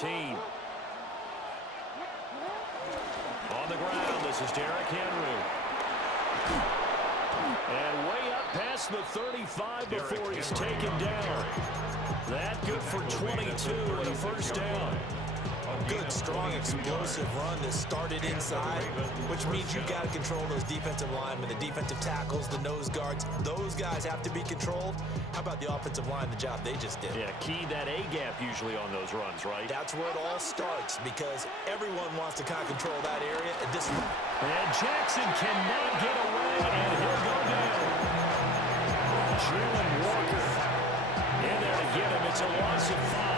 14. On the ground, this is Derrick Henry. And way up past the 35 before he's taken down. That good for 22 and a first down. Good, strong, explosive run that started inside, which means you've got to control those defensive linemen, the defensive tackles, the nose guards. Those guys have to be controlled. How about the offensive line, the job they just did? Yeah, key that A-gap usually on those runs, right? That's where it all starts because everyone wants to kind of control that area. And Jackson cannot get away, and he'll go down. Jalen Walker in there to get him. It's a loss of 5.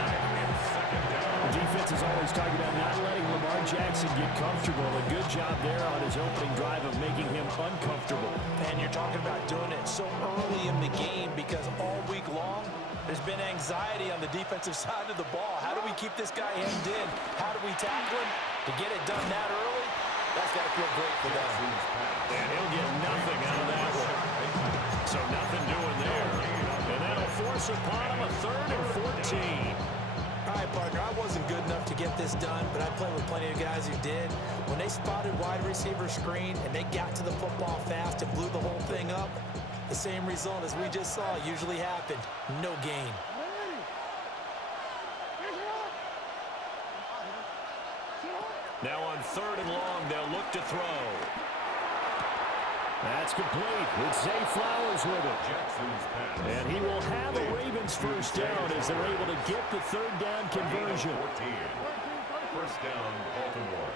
The defense is always talking about not letting Lamar Jackson get comfortable. A good job there on his opening drive of making him uncomfortable. And you're talking about doing it so early in the game because all week long there's been anxiety on the defensive side of the ball. How do we keep this guy hemmed in? How do we tackle him? To get it done that early, that's got to feel great for them. And he'll get nothing out of that one. So nothing doing there. And that'll force upon him a 3rd and 14. All right, partner, I wasn't good enough to get this done, but I played with plenty of guys who did. When they spotted wide receiver screen and they got to the football fast and blew the whole thing up, the same result as we just saw usually happened. No gain. Now on 3rd and long, they'll look to throw. That's complete. It's Zay Flowers with it. And he will have a Ravens first down as they're able to get the 3rd down conversion. First down, Baltimore.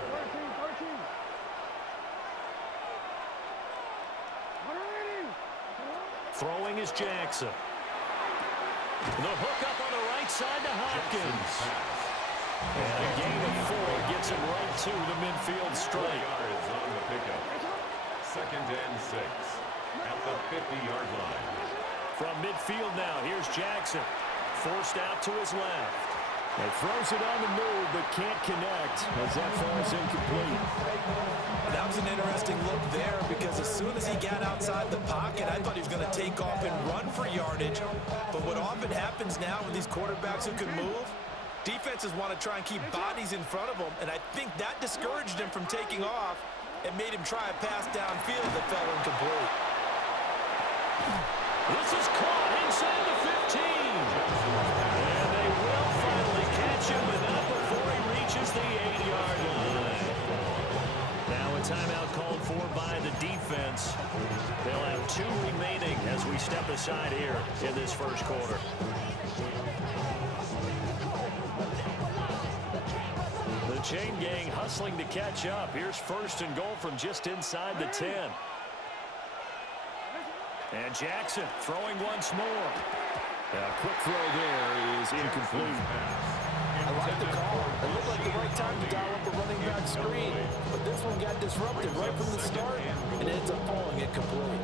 Throwing is Jackson. The hook up on the right side to Hopkins. And a gain of 4 gets him right to the midfield strike. Yards on the pickup. 2nd and 6 at the 50-yard line. From midfield now, here's Jackson. Forced out to his left. He throws it on the move, but can't connect as that falls incomplete. That was an interesting look there because as soon as he got outside the pocket, I thought he was going to take off and run for yardage. But what often happens now with these quarterbacks who can move, defenses want to try and keep bodies in front of them, and I think that discouraged him from taking off and made him try a pass downfield that fell incomplete. This is caught inside the 15. And they will finally catch him, but not before he reaches the 8-yard line. Now a timeout called for by the defense. They'll have 2 remaining as we step aside here in this first quarter. The chain gang hustling to catch up. Here's 1st and goal from just inside the 10. And Jackson throwing once more. A quick throw there is incomplete. I like the call. It looked like the right time to dial up a running back screen. But this one got disrupted right from the start and ends up falling incomplete.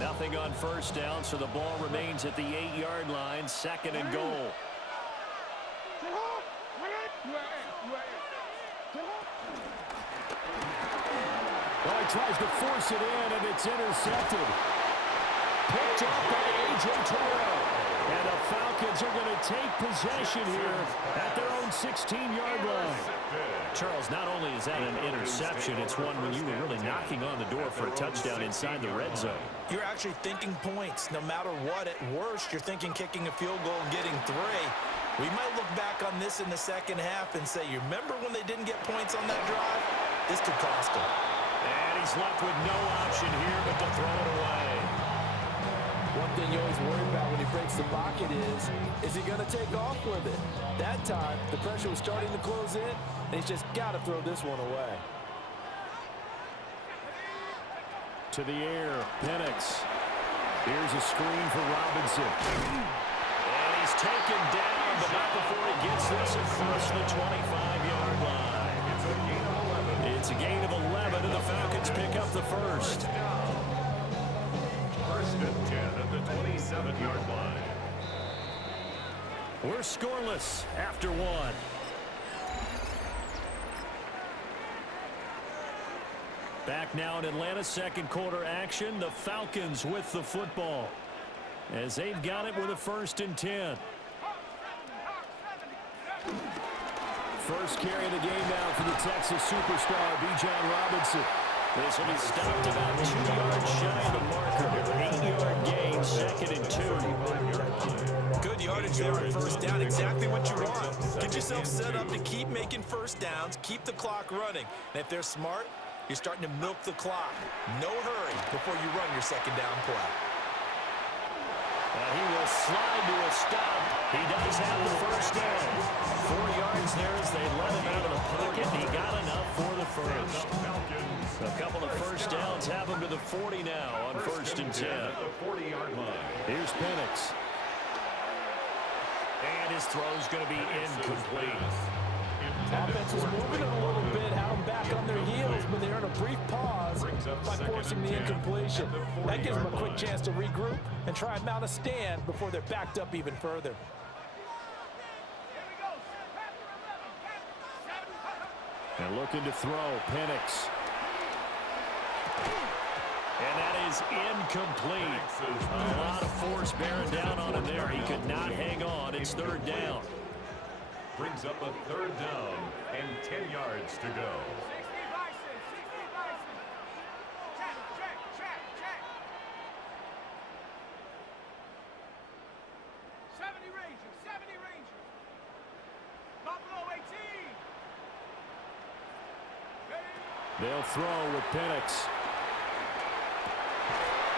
Nothing on first down, so the ball remains at the 8-yard line, 2nd and goal. Well, he tries to force it in, and it's intercepted. Picked up by A.J. Terrell. And the Falcons are going to take possession here at their own 16-yard line. Charles, not only is that an interception, it's one when you were really knocking on the door for a touchdown inside the red zone. You're actually thinking points. No matter what, at worst, you're thinking kicking a field goal and getting 3. We might look back on this in the second half and say, you remember when they didn't get points on that drive? This could cost them. And he's left with no option here but to throw it away. One thing you always worry about when he breaks the pocket is he going to take off with it? That time, the pressure was starting to close in, and he's just got to throw this one away. To the air, Penix. Here's a screen for Robinson. And he's taken down, but not before he gets this across the 25-yard line. It's a gain of 11, and the Falcons pick up the first. 1st and 10 at the 27-yard line. We're scoreless after 1. Back now in Atlanta, second quarter action. The Falcons with the football as they've got it with a 1st and 10. First carry of the game now for the Texas superstar, Bijan Robinson. This will be stopped about 2 yards shy of the marker. 8-yard gain, 2nd and 2. Good yardage there on 1st down. Exactly what you want. Get yourself set up to keep making 1st downs, keep the clock running. And if they're smart, you're starting to milk the clock. No hurry before you run your 2nd down play. And he will slide to a stop. He does have the 1st down. 4 yards there as they let him out of the pocket. He got enough for the 1st. A couple of 1st downs have him to the 40 now on 1st and 10. Here's Penix. And his throw's going to be incomplete. Offense is moving it a little bit, have them back on their heels, but they earn a brief pause by forcing the incompletion. That gives them a quick chance to regroup and try and mount a stand before they're backed up even further. And looking to throw, Penix. And that is incomplete. A lot of force bearing down on him there. He could not hang on. It's 3rd down. Brings up a 3rd down and 10 yards to go. They'll throw with Penix.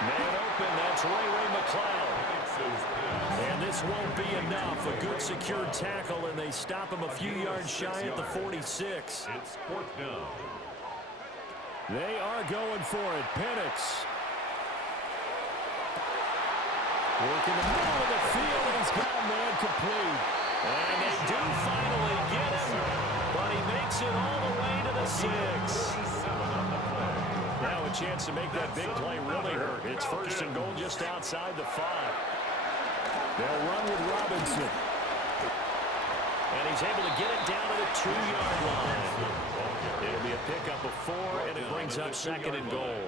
Man open, that's Ray McCloud. And this won't be enough. A good secured tackle, and they stop him a few yards shy at the 46. It's 4th down. They are going for it. Penix. Working the middle of the field, and he's got a man complete. And they do finally get him, but he makes it all the way to the 6. Now a chance to make that big play really hurt. It's 1st and goal just outside the 5. They'll run with Robinson. And he's able to get it down to the 2-yard line. It'll be a pickup of 4, and it brings up 2nd and goal.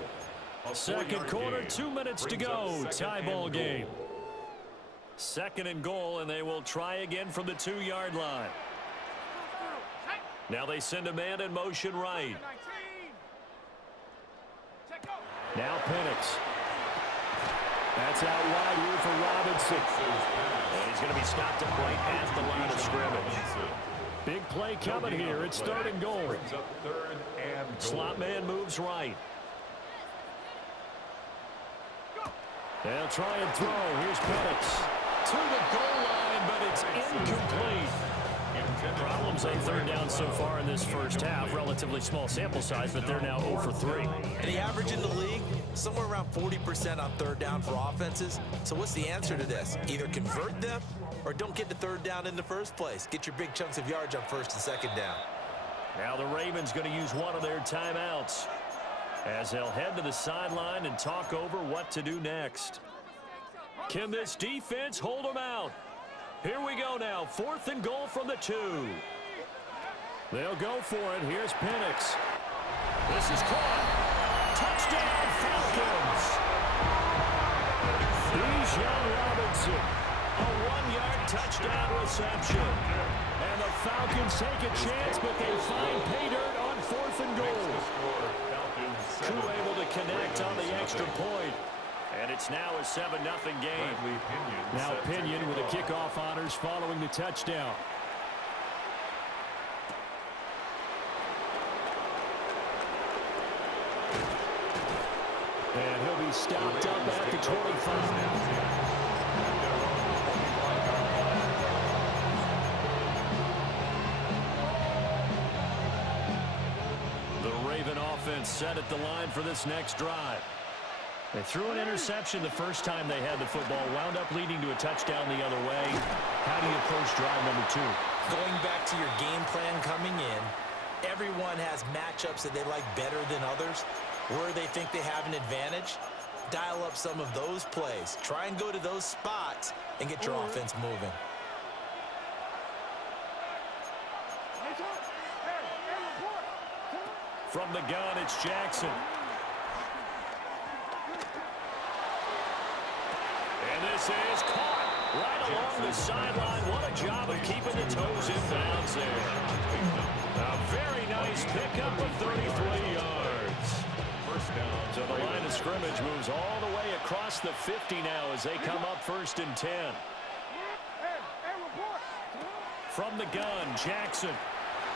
Second quarter, 2 minutes to go. Tie ball game. 2nd and goal, and they will try again from the 2-yard line. Now they send a man in motion right. Now Penix. That's out wide here for Robinson. And he's going to be stopped up right at the line of scrimmage. Big play coming here. It's 3rd and goal. Slot man moves right. They'll try and throw. Here's Penix. To the goal line, but it's incomplete. Problems on 3rd down so far in this first half. Relatively small sample size, but they're now 0 for 3. And the average in the league, somewhere around 40% on 3rd down for offenses. So what's the answer to this? Either convert them or don't get to 3rd down in the first place. Get your big chunks of yards on 1st and 2nd down. Now the Ravens going to use one of their timeouts as they'll head to the sideline and talk over what to do next. Can this defense hold them out? Here we go now. 4th and goal from the 2. They'll go for it. Here's Penix. This is caught. Touchdown, Falcons. Bijan Robinson. A 1-yard touchdown reception. And the Falcons take a chance, but they find pay dirt on 4th and goal. Crew able to connect on the extra point. And it's now a 7-0 game. Now Pinion with the kickoff honors following the touchdown. And he'll be stopped up at the 25. The Raven offense set at the line for this next drive. They threw an interception the first time they had the football, wound up leading to a touchdown the other way. How do you approach drive number 2? Going back to your game plan coming in, everyone has matchups that they like better than others. Where they think they have an advantage, dial up some of those plays. Try and go to those spots and get your offense moving. From the gun, it's Jackson. And this is caught right along the sideline. What a job of keeping the toes in bounds there. A very nice pickup of 33 yards. So the line of scrimmage moves all the way across the 50 now as they come up 1st and 10. From the gun, Jackson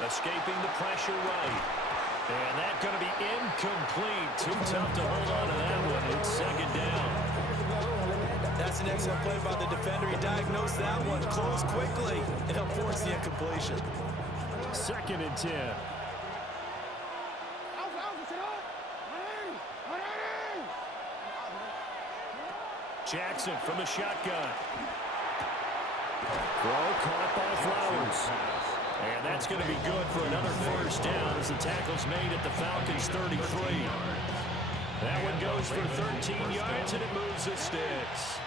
escaping the pressure right. And that's going to be incomplete. Too tough to hold on to that one. It's 2nd down. That's an excellent play by the defender. He diagnosed that one, closed quickly, and helped force the incompletion. 2nd and 10. Jackson from the shotgun. Throw caught by Flowers. And that's going to be good for another 1st down as the tackle's made at the Falcons' 33. That one goes for 13 yards, and it moves the sticks.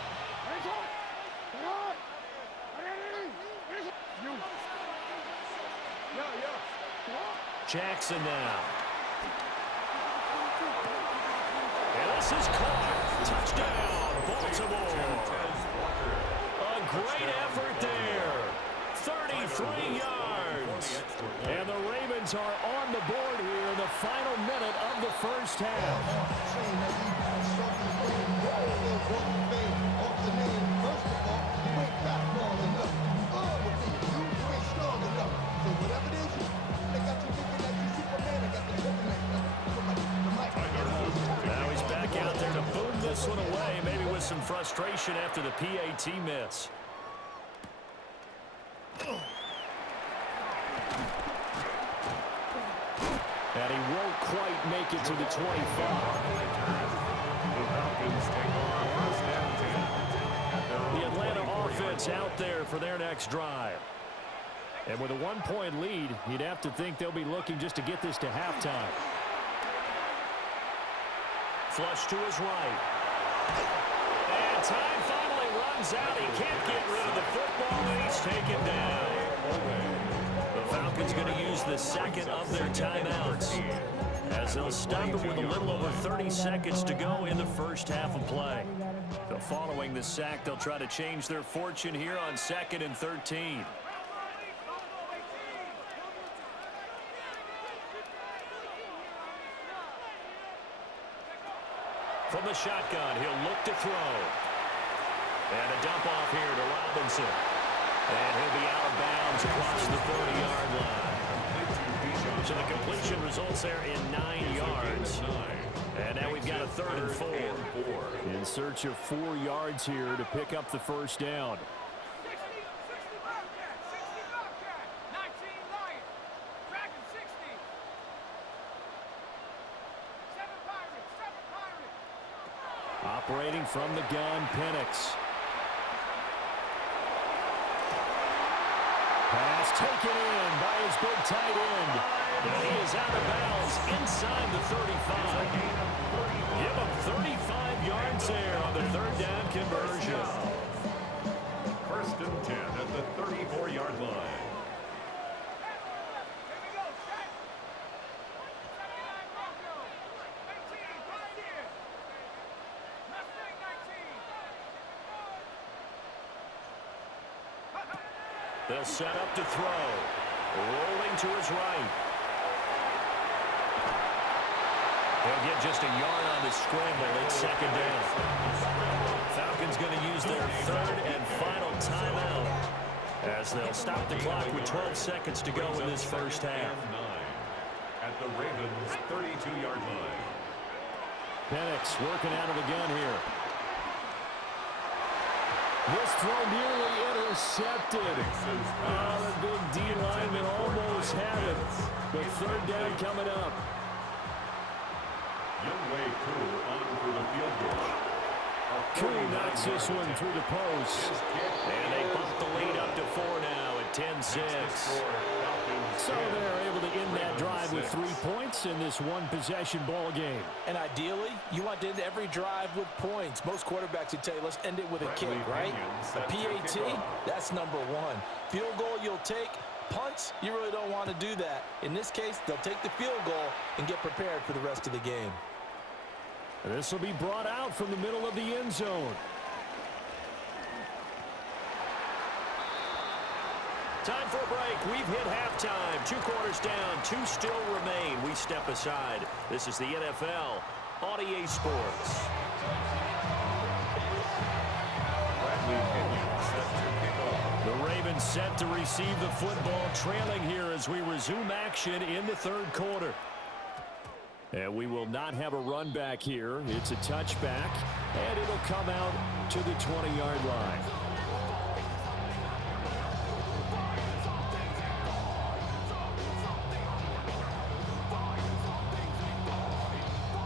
Jackson now. And this is caught. Touchdown, Baltimore. A great effort there. 33 yards. And the Ravens are on the board here in the final minute of the 1st half. Now he's back out there to boom this one away, maybe with some frustration after the PAT miss. And he won't quite make it to the 25. The Atlanta offense out there for their next drive. And with a 1-point lead, you'd have to think they'll be looking just to get this to halftime. Flush to his right. And time finally runs out. He can't get rid of the football, and he's taken down. The Falcons going to use the 2nd of their timeouts as they'll stop it with a little over 30 seconds to go in the 1st half of play. So following the sack, they'll try to change their fortune here on 2nd and 13. From the shotgun, he'll look to throw. And a dump off here to Robinson. And he'll be out of bounds across the 30-yard line. So the completion results there in 9 yards. And now we've got a 3rd and 4. In search of 4 yards here to pick up the 1st down. Operating from the gun, Penix. Pass taken in by his big tight end. And he is out of bounds inside the 35. Give him 35 yards there on the 3rd down conversion. 1st and 10 at the 34-yard line. They'll set up to throw. Rolling to his right. They'll get just a yard on the scramble. It's 2nd down. Falcons going to use their 3rd and final timeout as they'll stop the clock with 12 seconds to go in this 1st half. At the Ravens' 32-yard line. Penix working out of the gun here. This throw nearly intercepted. The big D lineman almost had it. The 3rd down coming up. Youngway Koo on for the field goal. Koo knocks this one through the post. And they bump the lead up to 4 now at 10-6. So they're able to end that drive with 3 points in this one-possession ball game. And ideally, you want to end every drive with points. Most quarterbacks would tell you, let's end it with a kick, right? A PAT, that's number 1. Field goal you'll take, punts, you really don't want to do that. In this case, they'll take the field goal and get prepared for the rest of the game. This will be brought out from the middle of the end zone. Time for a break. We've hit halftime. 2 quarters down. 2 still remain. We step aside. This is the NFL on EA Sports. The Ravens set to receive the football, trailing here as we resume action in the 3rd quarter. And we will not have a run back here. It's a touchback, and it'll come out to the 20-yard line.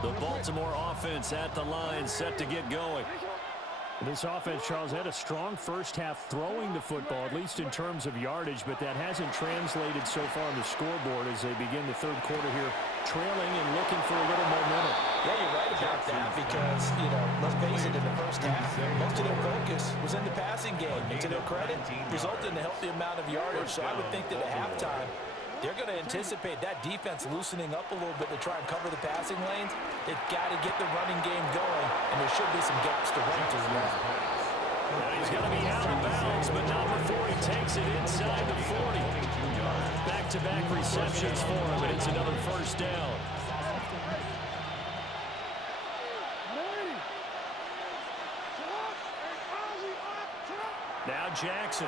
The Baltimore offense at the line, set to get going. This offense, Charles, had a strong first half throwing the football, at least in terms of yardage, but that hasn't translated so far on the scoreboard as they begin the 3rd quarter here, trailing and looking for a little momentum. Yeah, you're right about that because, let's face it, in the first half, most of their focus was in the passing game. And to their credit, resulted in a healthy amount of yardage. So I would think that at halftime, they're going to anticipate that defense loosening up a little bit to try and cover the passing lanes. They've got to get the running game going, and there should be some gaps to run through now. He's going to be out of bounds, but not before he takes it inside the 40. Back-to-back receptions for him, and it's another first down. Now Jackson.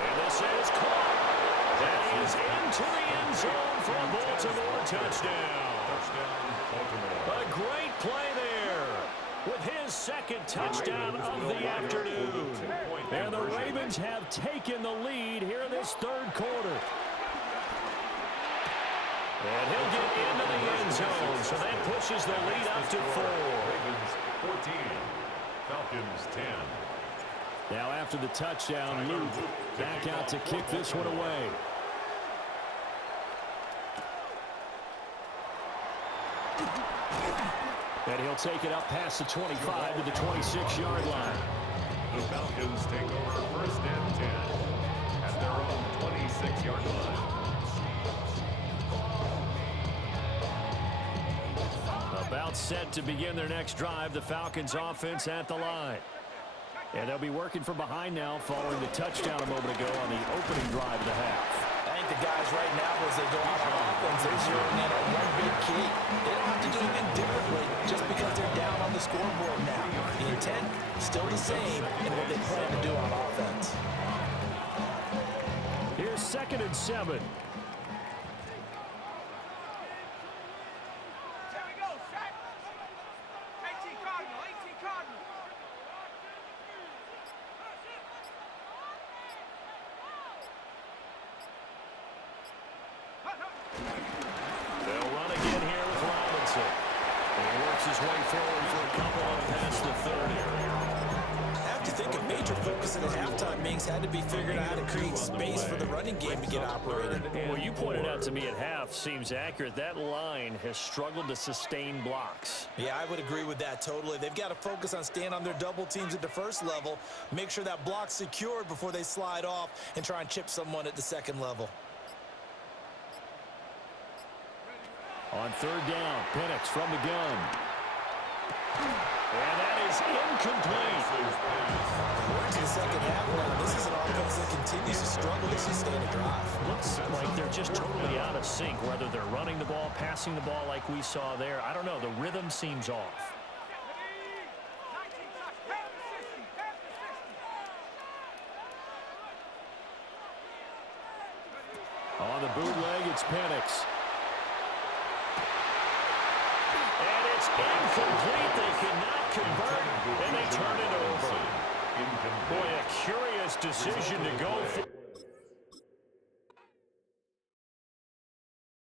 And this is caught. That is into the end zone for a Baltimore touchdown. A great play there with his 2nd touchdown of the afternoon. And the Ravens have taken the lead here in this 3rd quarter. And he'll get into the end zone, so that pushes the lead up to 4. Ravens 14, Falcons 10. Now after the touchdown, Luke back out to kick this one away. And he'll take it up past the 25 to the 26-yard line. The Falcons take over 1st and 10 at their own 26-yard line. About set to begin their next drive, the Falcons offense at the line. And they'll be working from behind now following the touchdown a moment ago on the opening drive of the half. I think the guys right now, as they go out on offense, they're zeroing in on one big key. They don't have to do anything differently just because they're down on the scoreboard now. The intent is still the same in what they plan to do on offense. Here's 2nd and 7. They'll run again here with Robinson. And he works his way forward for a couple up past the 30. I have to think a major focus in the halftime meetings had to be figuring out how to create space for the running game to get operated. Well, you pointed out to me at half seems accurate. That line has struggled to sustain blocks. Yeah, I would agree with that totally. They've got to focus on staying on their double teams at the 1st level, make sure that block's secured before they slide off and try and chip someone at the 2nd level. On 3rd down, Penix from the gun. And that is incomplete. We're into the 2nd half now. This is an offense that continues to struggle to sustain a drive. Looks like they're just totally out of sync, whether they're running the ball, passing the ball like we saw there. I don't know. The rhythm seems off. On the bootleg, it's Penix. It's incomplete. They cannot convert, and they turn it over. Boy, a curious decision to go for.